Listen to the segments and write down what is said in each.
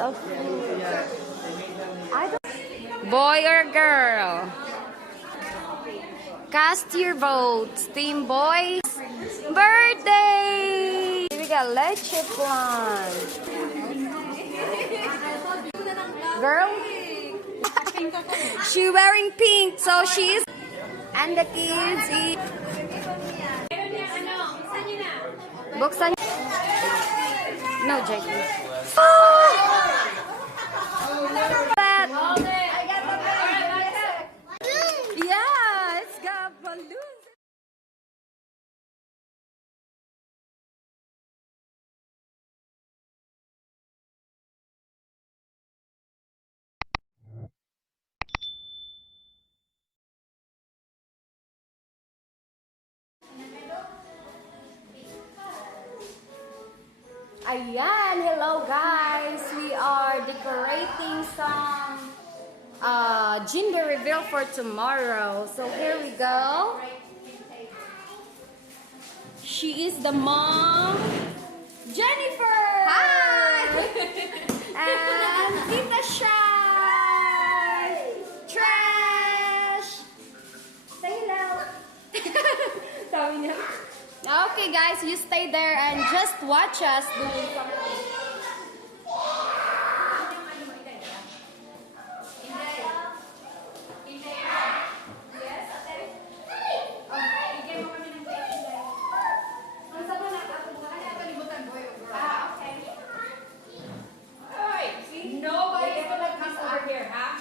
of food. I don't... Boy or girl? Cast your votes. Team boys. Birthday! We got leche plan. Girl? She wearing pink, so she's... And the kids eat... Buksan. No, Jake. Yeah, it's got balloons. Ayan, hello guys. We are decorating some gender reveal for tomorrow. So here we go. She is the mom, Jennifer. Hi. And Tita Shy. Trash. Say hello. Sabi niya. Okay guys, you stay there and just watch us doing something. Nobody's gonna come over here, huh?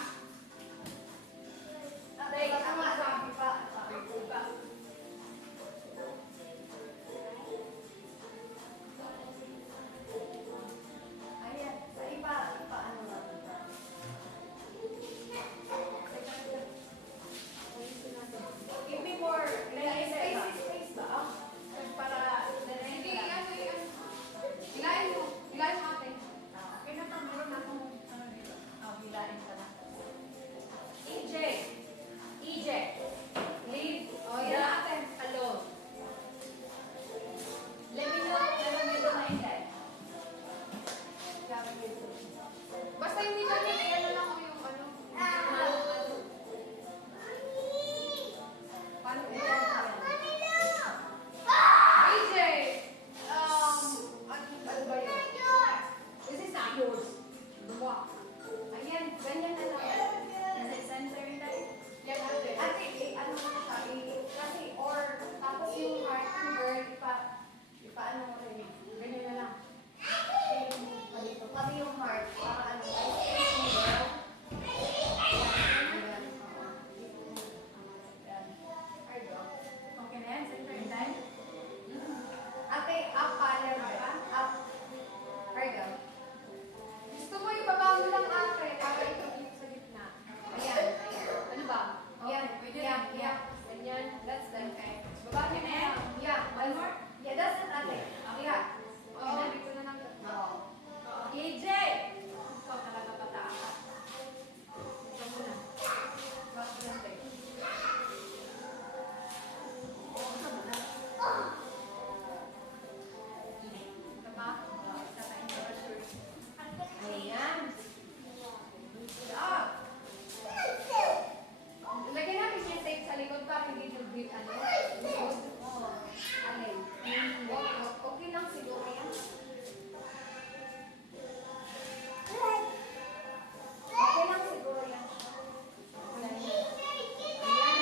Basta hindi namin ano lang ko yung ano. Paano AJ! Ano ba yun? This is not yours. Luwa. Ayan, ganyan na lang. Is it sensory type? Yan, ate. Ate, ano mo siya? Kasi, or, tapos yung heart ng girl, ano mo rin. Ganyan na lang. Pati yung heart, para ano, okay na yan, center time. Ate, up, color ba? Up. Cargo. Gusto mo yung babago lang ate, para ito dito sa gitna. Ayan, ano ba? Ayan, yeah. Ganyan, that's done. Okay. Baba niyo na yan. Yeah, one more. Yeah, that's it ate. Yeah. Oo, dito na lang. Oo. AJ! Ikaw talaga pataas. Ito muna. Back to the stage. Ito ba? Isa pa yung brochure. Ayan. Good up. Lagyan namin siya tape sa likod para hindi nag-grip ano. Oo. Alin. Okay lang siguro yan. Okay lang siguro yan. Ayan,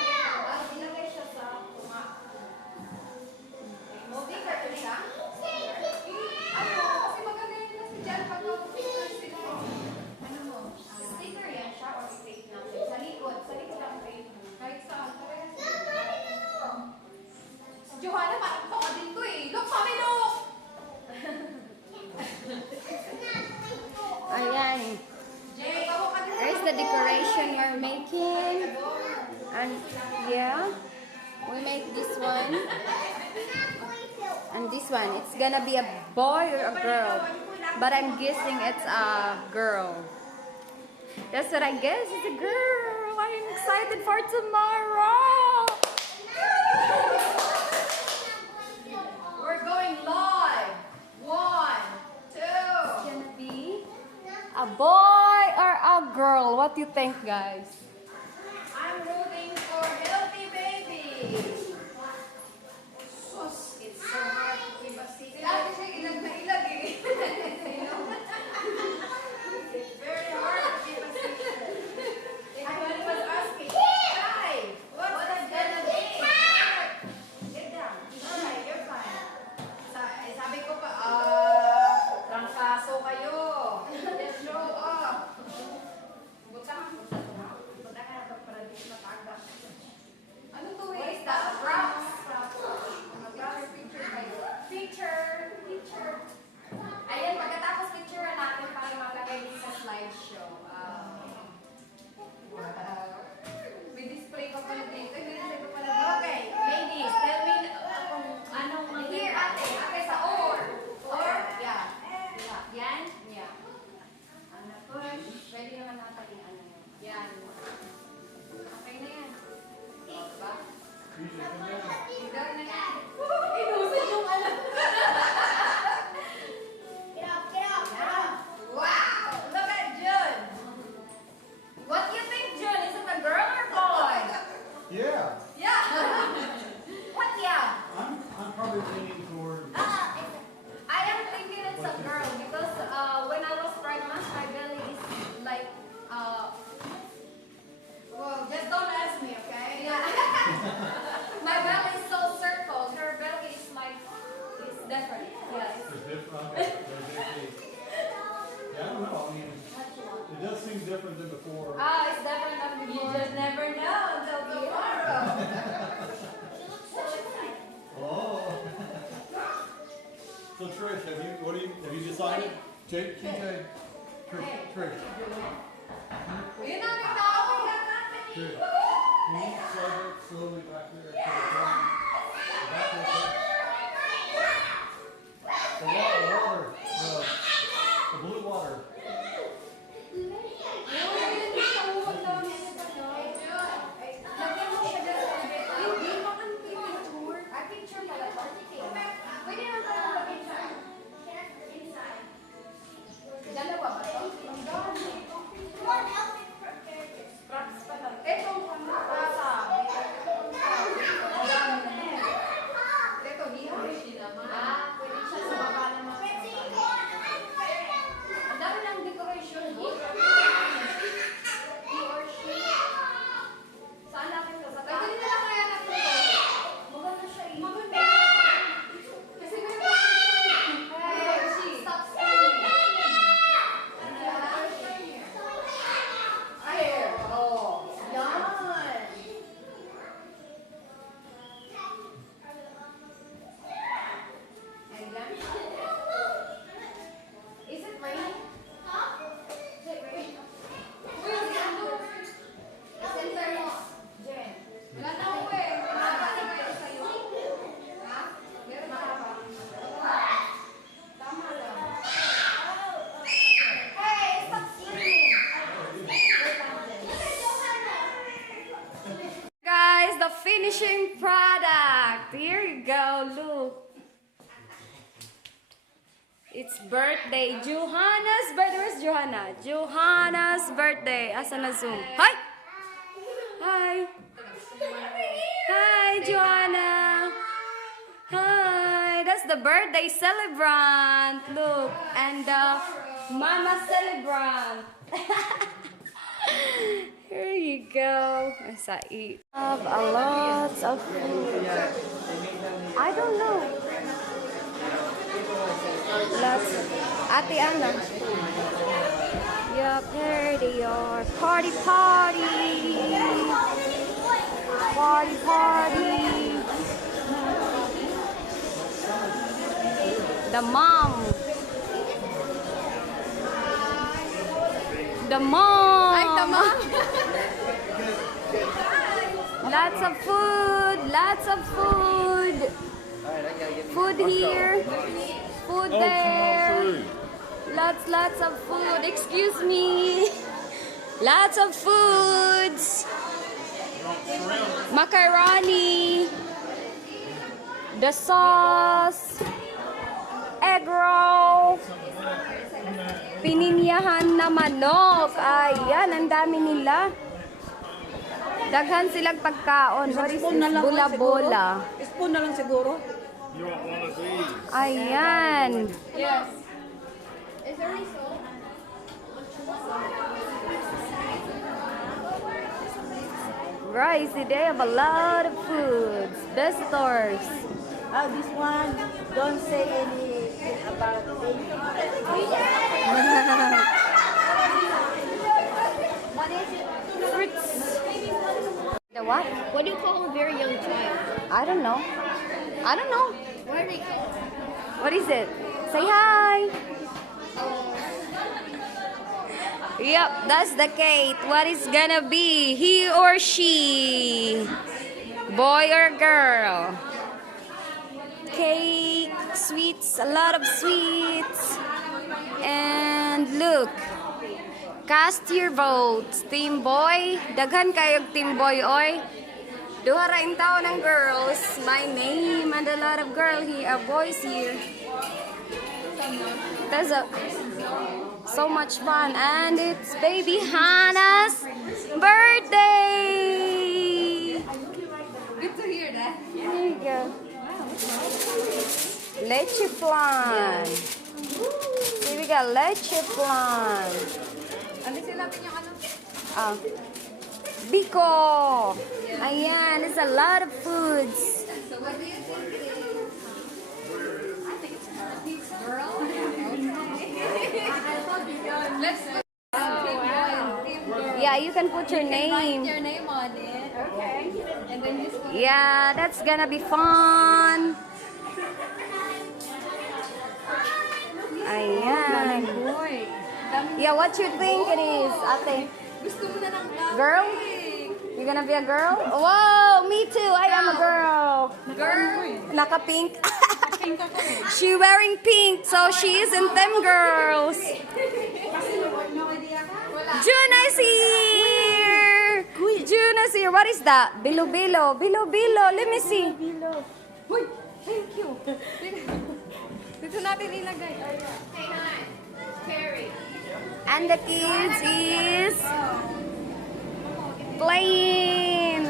tapos ilagay siya sa tuma. Sticker to siya? Ano? Kasi maganda yun kasi dyan pag mag-sticker sila. Ano mo? Sticker yan siya or i-tape natin? Sa likod ang tape. Kahit saan. Si Johanna, parang baka din to eh. Look, sabi look! Ayan. There's the decoration we're making. And yeah, we make this one. And this one, it's gonna be a boy or a girl. But I'm guessing it's a girl. That's what I guess, it's a girl. I'm excited for tomorrow. We're going live. 1, 2. It's gonna be a boy or a girl? What do you think, guys? I'm rooting for healthy baby. Sus, it's so hard to keep a secret. Dati siya ilag na ilag eh. It's very hard to keep a secret. Everybody was asking, Hi, what's gonna be? Get down. Alright, you're fine. Sabi ko pa, trangkaso kayo. Let's show up. Butang. Ano to eh? What is that? Props. Picture. Ayan, pagkatapos picture natin para maglagay din sa slideshow. May display pa pala dito. Okay, ladies, tell me kung anong here, ate. Ate sa or. Or? Yeah. Yan? Yeah. Ano push? Pwede naman natin ano yun. Yan. Okay na yan. Diba? Idag na yan. Inusin yung alam. Get up. Wow! Look at Jun. What do you think, Jun? Is it a girl or boy? Yeah, Yeah. What yeah? I'm probably leaning toward. I am thinking it's a girl because when I was pregnant, my belly is like Well, just don't ask me, okay? yeah. My belly is so circled. Her belly is like it's different. Yes. It's different. Okay. Yeah, I don't know. I mean, it does seem different than before. It's different than You before. just never know until tomorrow. Oh. So Trish, have you decided? TJ, Trish. Yun ang tawag lang natin. Trish, can you slide it slowly back there? To the front? Back there. The water, the blue water. Ang dami ng decoration. He or she. Saan natin to? Sa taas? Pwede nila kaya natin to. Maganda siya eh. Maganda. Kasi may hey, she. Stop screaming. Here. Oh. Yan. And then, is it raining? Is it raining? Uy, ano? Center mo. Jen. Wala na ako eh. Mahaba na kayo sa'yo. Ha? Meron mahaba. Tama lang. Hey, stop screaming. Guys, the finishing product. Here you go. Look. It's birthday. Johanna's birthday. Where's Johanna? Johanna's birthday. Asa na Zoom? Hi! Hi! Hi, Johanna! Hi! That's the birthday celebrant. Look. And the mama celebrant. Here you go. As I eat. Have a lot of food. I don't know. Lots. Ate Anna. Yup, here they are. Party. The mom. The mom. Like the mom? Lots of food. Food here. Food there. Lots of food. Excuse me. Lots of foods. Macaroni. The sauce. egg roll. Pininyahan na manok. Ayan, ang dami nila. Daghan silang pagkaon. What is this? Bola-bola. Spoon na lang siguro. Ayan. Yes. Is there result? Rice, they have a lot of foods. Visitors. This one, don't say anything about it. Fruits. The what? What do you call a very young child? I don't know. I don't know. What are they called? What is it? Say hi. Yep, that's the Kate. What is gonna be? He or she? Boy or girl? Cake, sweets, a lot of sweets. And look. Cast your votes. Team boy. Daghan kayog team boy, oy. Duha ra in taon ng girls. My name and a lot of boys here. There's so much fun, and it's baby Hannah's birthday. Good to hear that. There you go. Leche flan. See, we got leche flan. Alisin natin yung ano. Ah. Biko. Ayan, it's a lot of foods. So what do you think it is? I think it's a pizza. Girl? Let's put team boy and team girl. Yeah, you can put your Write name. your name on it. Okay. And then just put Yeah, that's gonna be fun. Ayan. boy. Yeah, what you think it is, ate? Gusto mo na ng topic. Girl? You gonna be a girl? Whoa, me too. I am a girl. Girl. Naka-pink. She wearing pink, so she isn't them girls. Juna's here. Juna's here. What is that? Bilo-bilo. Bilo-bilo. Let me see. Uy, thank you. Dito natin ilagay. Hey, hi. Carrie. And the kids is playing.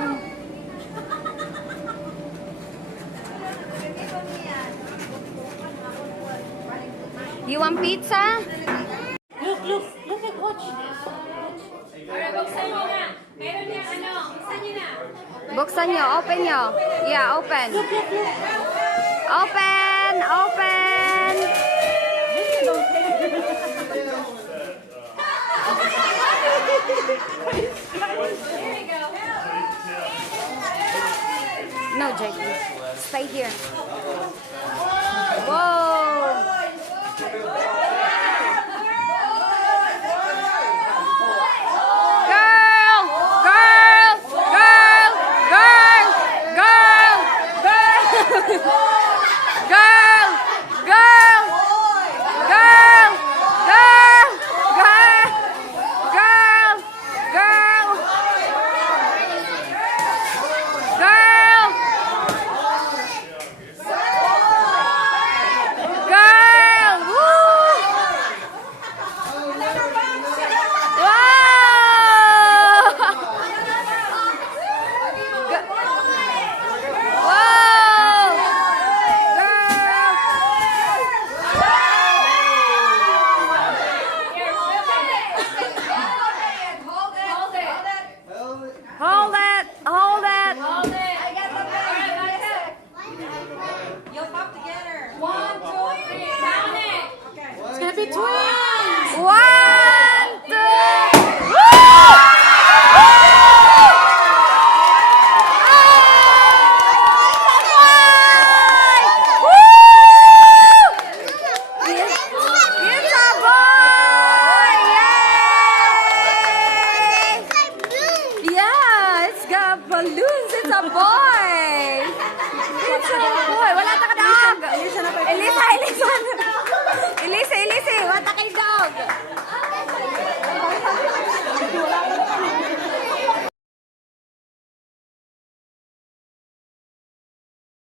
You want pizza? Look at Coach. Alright, buksan nyo na. Meron niya ano. Buksan nyo na. Buksan nyo. Open nyo. Yeah, open. Open. Open. Here we go. No, Jake. Stay here. Whoa. Girl! Girl! Girl! Girl! Girl! Girl! Girl! Girl! Girl! Girl! Girl! Girl! Girl! Girl! Girl! Woo! Hold it! Hold it! Hold it. I got the You'll pop together. 1, 2, 3. Count it. It's gonna be twins. Wow!